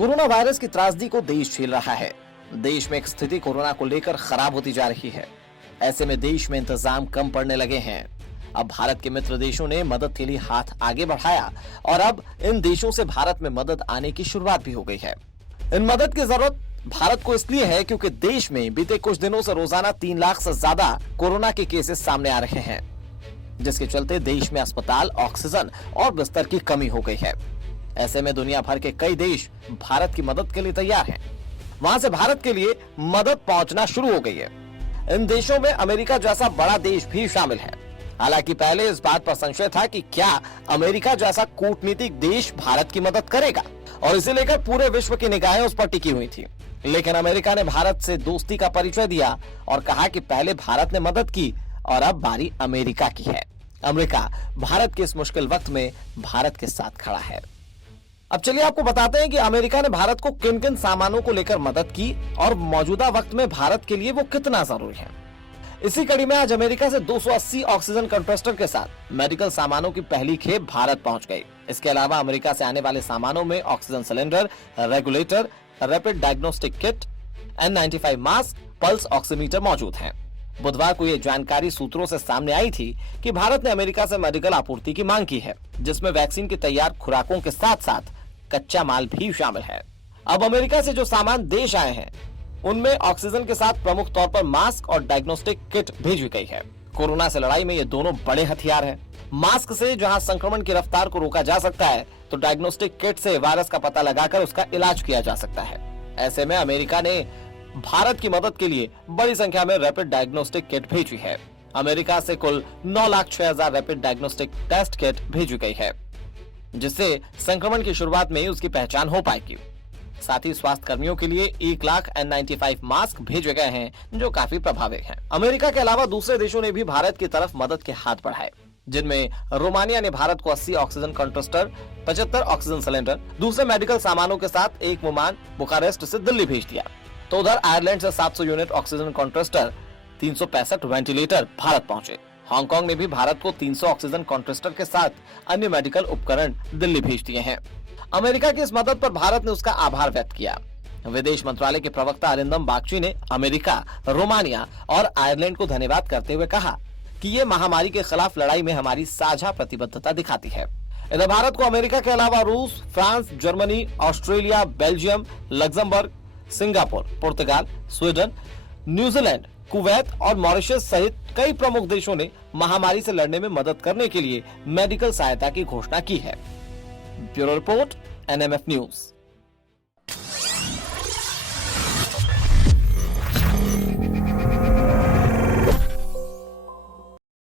Corona virus की त्रासदी को देश झेल रहा है। देश में एक स्थिति कोरोना को लेकर खराब होती जा रही है। ऐसे में देश में इंतजाम कम पड़ने लगे हैं। अब भारत के मित्र देशों ने मदद के लिए हाथ आगे बढ़ाया और अब इन देशों से भारत में मदद आने की शुरुआत भी हो गई है। इन मदद की जरूरत भारत को इसलिए है क्योंकि देश में बीते कुछ दिनों से रोजाना 3 लाख से ज्यादा कोरोना के केसेस सामने आ रहे हैं, जिसके चलते देश में अस्पताल, ऑक्सीजन और बिस्तर की कमी हो गई है। ऐसे में दुनिया भर के कई देश भारत की मदद के लिए तैयार हैं। वहां से भारत के लिए मदद पहुंचना शुरू हो गई है। इन देशों में अमेरिका जैसा बड़ा देश भी शामिल है। हालांकि पहले इस बात पर संशय था कि क्या अमेरिका जैसा कूटनीतिक देश भारत की मदद करेगा, और इसे लेकर पूरे विश्व की निगाहें उस पर टिकी हुई थी। लेकिन अमेरिका ने भारत से दोस्ती का परिचय दिया और कहा कि पहले भारत ने मदद की और अब बारी अमेरिका की है। अमेरिका भारत के इस मुश्किल वक्त में भारत के साथ खड़ा है। अब चलिए आपको बताते हैं कि अमेरिका ने भारत को किन किन सामानों को लेकर मदद की और मौजूदा वक्त में भारत के लिए वो कितना जरूरी है। इसी कड़ी में आज अमेरिका से 280 ऑक्सीजन कंट्रेस्टर के साथ मेडिकल सामानों की पहली खेप भारत पहुंच गई। इसके अलावा अमेरिका से आने वाले सामानों में oxygen cylinder, regulator, rapid diagnostic kit, N95 mask, pulse oximeter मौजूद हैं। बुधवार को ये जानकारी सूत्रों से सामने आई थी कि भारत ने अमेरिका से मेडिकल आपूर्ति की मांग की है, जिसमें वैक्सीन की तैयार खुराकों के साथ साथ कच्चा माल भी शामिल है। अब अमेरिका से जो सामान देश आए हैं उनमें ऑक्सीजन के साथ प्रमुख तौर पर मास्क और डायग्नोस्टिक किट भेजी गई है। कोरोना से लड़ाई में ये दोनों बड़े हथियार हैं। मास्क से जहां संक्रमण की रफ्तार को रोका जा सकता है, तो डायग्नोस्टिक किट से वायरस का पता लगाकर उसका इलाज किया जा सकता है। ऐसे में अमेरिका ने भारत की मदद के लिए बड़ी संख्या में रैपिड डायग्नोस्टिक किट भेजी है। अमेरिका से कुल 9,06,000 रैपिड डायग्नोस्टिक टेस्ट किट भेजी गई है, जिससे संक्रमण की शुरुआत में ही उसकी पहचान हो पाएगी। साथ ही स्वास्थ्य कर्मियों के लिए 1 लाख N95 मास्क भेजे गए हैं, जो काफी प्रभावी हैं। अमेरिका के अलावा दूसरे देशों ने भी भारत की तरफ मदद के हाथ बढ़ाए, जिनमें रोमानिया ने भारत को 80 ऑक्सीजन कंट्रेस्टर, 75 ऑक्सीजन सिलेंडर, दूसरे मेडिकल सामानों के साथ एक विमान बुखारेस्ट से दिल्ली भेज दिया। तो उधर आयरलैंड से 700 यूनिट ऑक्सीजन कंट्रेस्टर, 365 वेंटिलेटर भारत पहुंचे। हांगकांग ने भी भारत को 300 ऑक्सीजन कंट्रेस्टर के साथ अन्य मेडिकल उपकरण दिल्ली भेज दिए हैं। अमेरिका की इस मदद पर भारत ने उसका आभार व्यक्त किया। विदेश मंत्रालय के प्रवक्ता अरिंदम बागची ने अमेरिका, रोमानिया और आयरलैंड को धन्यवाद करते हुए कहा कि ये महामारी के खिलाफ लड़ाई में हमारी साझा प्रतिबद्धता दिखाती है। इधर भारत को अमेरिका के अलावा रूस, France, Germany, Australia, Belgium, Luxembourg, Singapore, पुर्तगाल, स्वीडन, न्यूजीलैंड, कुवैत और मॉरिशस सहित कई प्रमुख देशों ने महामारी से लड़ने में मदद करने के लिए मेडिकल सहायता की घोषणा की है। Bureau report, NMF news.